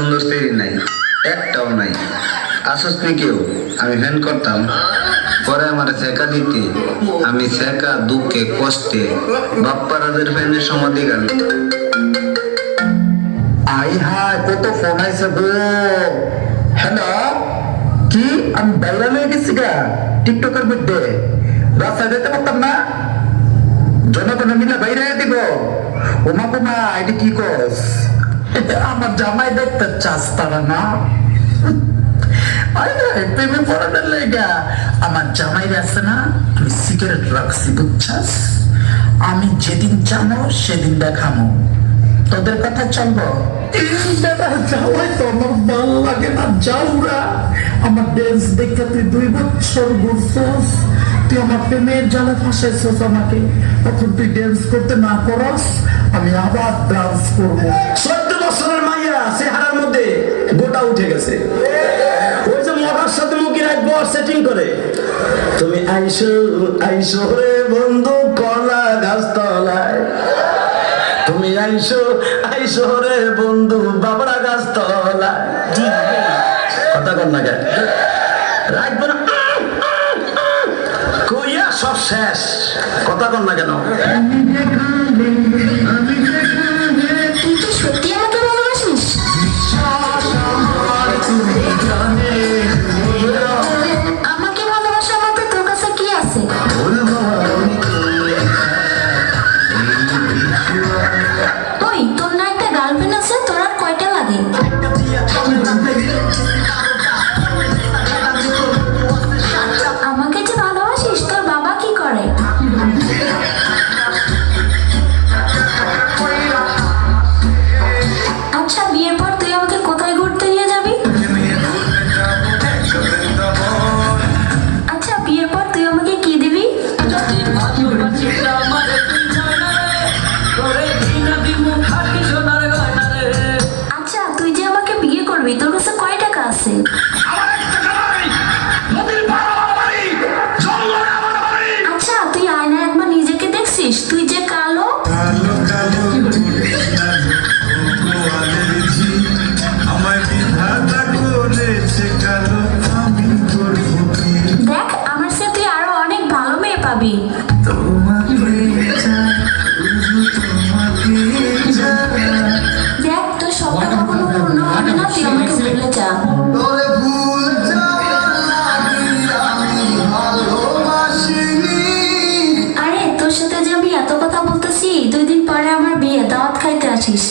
সুন্দর সেরি নাই, একটাও নাই। আসস নি কেউ, আমি ফ্যান করতাম। পরে আমার শেখা দিতে আমি শেখা দুঃখে কষ্টে বাপ্পারাদের ফ্যানের সমাধি গান। আই হায় কত ফোন আইছে গো। হ্যালো, কি আমি ভাইরাল হয়ে গেছি গা টিকটকের মধ্যে? রাস্তায় যেতে পারতাম না, জনগণ মিলে বাইরে দিব। ওমা বোমা এটা কি কস? আমার জামাই দেখতে চাস তারা না? প্রেমে পড়ানোর লেগা আমার জামাই আছে না, আমি সিগারেট রাখছি বুঝছাস। আমি যেদিন জানো সেদিন দেখামো, তোদের কথা চলবো। যাওয়াই তো আমার ভালো লাগে না, যাওরা আমার ড্যান্স দেখতে তুই 2 বছর ঘুরছস, তুই আমার প্রেমের জালে ফাঁসাইছস আমাকে। এখন তুই ড্যান্স করতে না করস, আমি আবার ডান্স করবো। 14 বছরের মাইয়া চেহারার মধ্যে গোটা উঠে গেছে। ওই যে মরার সাথে মুখে রাখবো সেটিং করে, তুমি আইসো আইসো রে বন্ধু কলা গাছ তলায়, তুমি আইসো আইসো রে বন্ধু বাবরা গাছ তলায়। কথা কর না কেন, রাখবো না কইয়া সব শেষ। কথা কর না কেন? তুই কি সত্যি আমাকে ভালোবাসিস? আমাকে ভালোবাসার মতো তোর কাছে কি আছে? ওই তোর না একটা গার্লফ্রেন্ড আছে, তোর আর কয়টা লাগে? আমাকে যে ভালোবাসিস, তোর বাবা কি করে? আচ্ছা, বিয়ের পর তুই আমাকে কোথায় ঘুরতে নিয়ে যাবি? আচ্ছা, বিয়ের পর তুই আমাকে কি দিবি? আচ্ছা, তুই যে আমাকে বিয়ে করবি, তোর কাছে কয় টাকা আছে? আচ্ছা, তুই আয়নায় একবার নিজেকে দেখছিস? তুই যে কালো। দেখ, আমার সাথে তুই আরো অনেক ভালো মেয়ে পাবি। দেখ, তোর স্বপ্ন কখনো পূর্ণ হবে না, তুই আমাকে ভুলে যা। আরে, তোর সাথে যে আমি এত কথা বলতেছি, 2 দিন পরে আমার বিয়ে, দাওয়াত খাইতে আসিস।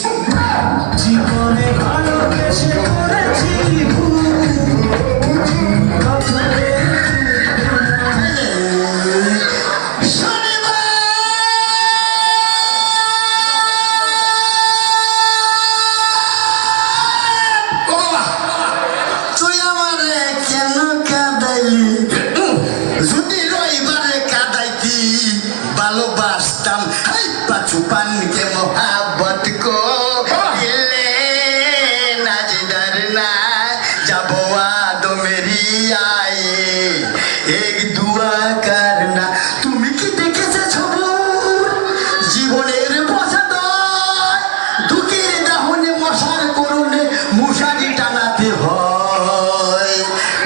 তুই আমারে কেন কাঁদাইলি? যদি রইবারে কাঁদাইতি ভালোবাসতাম। পাছু পানকে মোহাব্বত কো দিলে নাজদার না যাবো আদো মেরি আয়ে এক দুয়া করনা। তুমি কি দেখেছো ছবুর জীবনের বসাদয়? দুঃখের দাহনে মশার করুণে মশারি টানাতে হয়,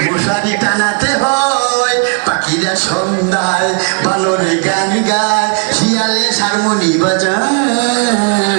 মশারি টানাতে হয়। পাখিরা সন্ধ্যায় বানরে গান গায়, শিয়ালে হারমোনি বাজায়।